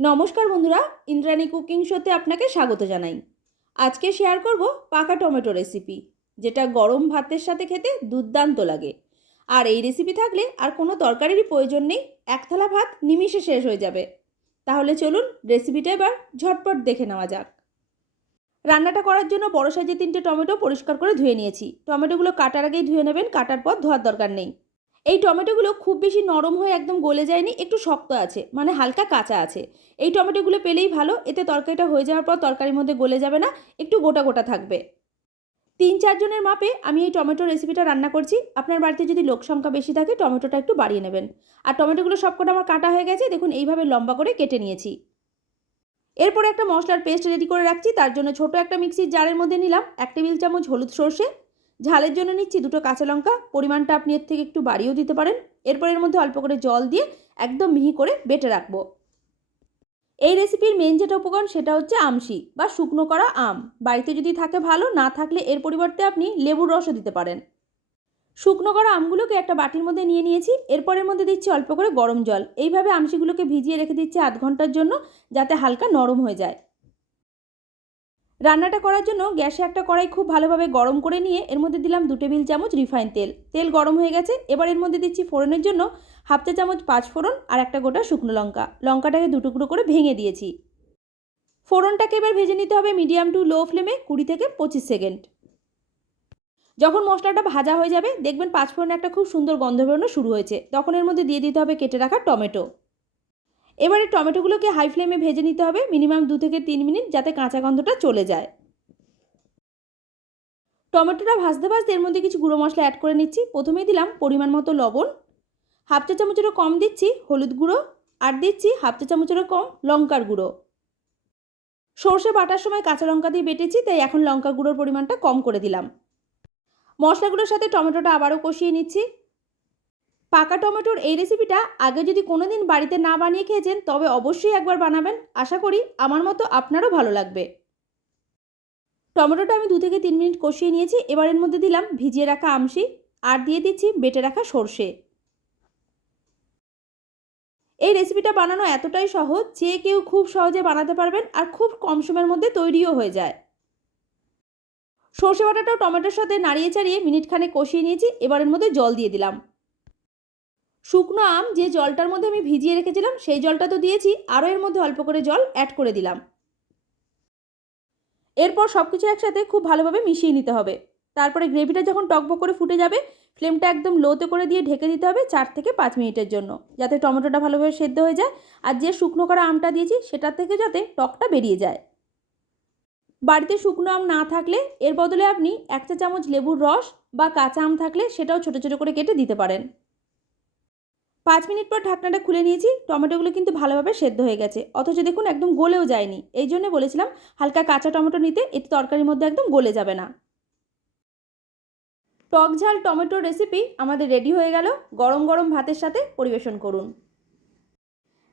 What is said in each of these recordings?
নমস্কার বন্ধুরা, ইন্দ্রাণী কুকিং শোতে আপনাকে স্বাগত জানাই। আজকে শেয়ার করব পাকা টমেটো রেসিপি যেটা গরম ভাতের সাথে খেতে দুর্দান্ত লাগে। আর এই রেসিপি থাকলে আর কোনো তরকারিরই প্রয়োজন নেই, এক থালা ভাত নিমিষে শেষ হয়ে যাবে। তাহলে চলুন রেসিপিটা এবার ঝটপট দেখে নেওয়া যাক। রান্নাটা করার জন্য বড় সাইজে তিনটে টমেটো পরিষ্কার করে ধুয়ে নিয়েছি। টমেটোগুলো কাটার আগেই ধুয়ে নেবেন, কাটার পর ধোয়ার দরকার নেই। এই টমেটোগুলো খুব বেশি নরম হয়ে একদম গলে যায়নি, একটু শক্ত আছে মানে হালকা কাঁচা আছে। এই টমেটোগুলো পেলেই ভালো, এতে তরকারিটা হয়ে যাওয়ার পর তরকারির মধ্যে গলে যাবে না, একটু গোটা গোটা থাকবে। তিন চারজনের মাপে আমি এই টমেটো রেসিপিটা রান্না করছি, আপনার বাড়িতে যদি লোক সংখ্যা বেশি থাকে টমেটোটা একটু বাড়িয়ে নেবেন। আর টমেটোগুলো সবকটা আমার কাটা হয়ে গেছে, দেখুন এইভাবে লম্বা করে কেটে নিয়েছি। এরপরে একটা মশলার পেস্ট রেডি করে রাখছি, তার জন্য ছোট একটা মিক্সির জারের মধ্যে নিলাম, এক টেবিল চামচ হলুদ সর্ষে ঝালের জন্য নিচ্ছি দুটো কাঁচা লঙ্কা, পরিমাণটা আপনি এর থেকে একটু বাড়িয়েও দিতে পারেন। এরপর এর মধ্যে অল্প করে জল দিয়ে একদম মিহি করে বেটে রাখব। এই রেসিপির মেন যেটা উপকরণ সেটা হচ্ছে আমশি বা শুকনো করা আম। বাড়িতে যদি থাকে ভালো, না থাকলে এর পরিবর্তে আপনি লেবুর রসও দিতে পারেন। শুকনো করা আমগুলোকে একটা বাটির মধ্যে নিয়ে নিয়েছি। এরপরের মধ্যে দিচ্ছি অল্প করে গরম জল। এইভাবে আমশিগুলোকে ভিজিয়ে রেখে দিচ্ছি আধ ঘণ্টার জন্য যাতে হালকা নরম হয়ে যায়। রান্নাটা করার জন্য গ্যাসে একটা কড়াই খুব ভালোভাবে গরম করে নিয়ে এর মধ্যে দিলাম দু টেবিল চামচ রিফাইন তেল। তেল গরম হয়ে গেছে, এবার এর মধ্যে দিচ্ছি ফোড়নের জন্য হাফ চা চামচ পাঁচ ফোড়ন আর একটা গোটা শুকনো লঙ্কা। লঙ্কাটাকে দুটুকরো করে ভেঙে দিয়েছি। ফোড়নটাকে এবার ভেজে নিতে হবে মিডিয়াম টু লো ফ্লেমে কুড়ি থেকে পঁচিশ সেকেন্ড। যখন মশলাটা ভাজা হয়ে যাবে, দেখবেন পাঁচ ফোড়নে একটা খুব সুন্দর গন্ধ বেরোনো শুরু হয়েছে। তখন এর মধ্যে দিয়ে দিতে হবে কেটে রাখা টমেটো। এবারে টমেটোগুলোকে হাই ফ্লেমে ভেজে নিতে হবে মিনিমাম দু থেকে তিন মিনিট যাতে কাঁচা গন্ধটা চলে যায়। টমেটোটা ভাজতে ভাজতে এর মধ্যে কিছু গুঁড়ো মশলা অ্যাড করে নিচ্ছি। প্রথমেই দিলাম পরিমাণ মতো লবণ। হাফ চা চামচেরও কম দিচ্ছি হলুদ গুঁড়ো আর দিচ্ছি হাফ চা চামচেরও কম লঙ্কার গুঁড়ো। সর্ষে বাটার সময় কাঁচা লঙ্কা দিয়ে বেটেছি, তাই এখন লঙ্কা গুঁড়োর পরিমাণটা কম করে দিলাম। মশলাগুলোর সাথে টমেটোটা আবারও কষিয়ে নিচ্ছি। পাকা টমেটোর এই রেসিপিটা আগে যদি কোনো দিন বাড়িতে না বানিয়ে খেয়েছেন, তবে অবশ্যই একবার বানাবেন। আশা করি আমার মতো আপনারও ভালো লাগবে। টমেটোটা আমি দু থেকে তিন মিনিট কষিয়ে নিয়েছি। এবার এর মধ্যে দিলাম ভিজিয়ে রাখা আমশি আর দিয়ে দিচ্ছি বেটে রাখা সর্ষে। এই রেসিপিটা বানানো এতটাই সহজ যে কেউ খুব সহজে বানাতে পারবেন আর খুব কম সময়ের মধ্যে তৈরিও হয়ে যায়। সর্ষে বাটাটাও টমেটোর সাথে নাড়িয়ে চাড়িয়ে মিনিট খানে কষিয়ে নিয়েছি। এবারের মধ্যে জল দিয়ে দিলাম। শুকনো আম যে জলটার মধ্যে আমি ভিজিয়ে রেখেছিলাম, সেই জলটা তো দিয়েছি, আরও এর মধ্যে অল্প করে জল অ্যাড করে দিলাম। এরপর সব কিছু একসাথে খুব ভালোভাবে মিশিয়ে নিতে হবে। তারপরে গ্রেভিটা যখন টকবক করে ফুটে যাবে, ফ্লেমটা একদম লোতে করে দিয়ে ঢেকে দিতে হবে চার থেকে পাঁচ মিনিটের জন্য, যাতে টমেটোটা ভালোভাবে সেদ্ধ হয়ে যায়। আর যে শুকনো করা আমটা দিয়েছি সেটার থেকে যাতে টকটা বেরিয়ে যায়। বাড়িতে শুকনো আম না থাকলে, এর বদলে আপনি এক চা চামচ লেবুর রস বা কাঁচা আম থাকলে সেটাও ছোটো ছোটো করে কেটে দিতে পারেন। পাঁচ মিনিট পর ঢাকনাটা খুলে নিয়েছি, টমেটোগুলো কিন্তু ভালোভাবে সেদ্ধ হয়ে গেছে। অথচ দেখুন, একদম গলেও যায়নি। এই জন্য বলেছিলাম, হালকা কাঁচা টমেটো নিতে, এতে তরকারির মধ্যে একদম গলে যাবে না। টক ঝাল টমেটোর রেসিপি আমাদের রেডি হয়ে গেল। গরম গরম ভাতের সাথে পরিবেশন করুন।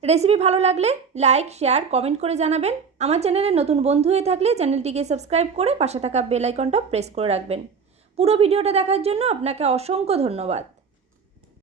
রেসিপি ভালো লাগলে লাইক, শেয়ার, কমেন্ট করে জানাবেন। আমার চ্যানেলে নতুন বন্ধু হয়ে থাকলে চ্যানেলটিকে সাবস্ক্রাইব করে পাশে থাকা বেল আইকনটা প্রেস করে রাখবেন। পুরো ভিডিওটা দেখার জন্য আপনাকে অসংখ্য ধন্যবাদ।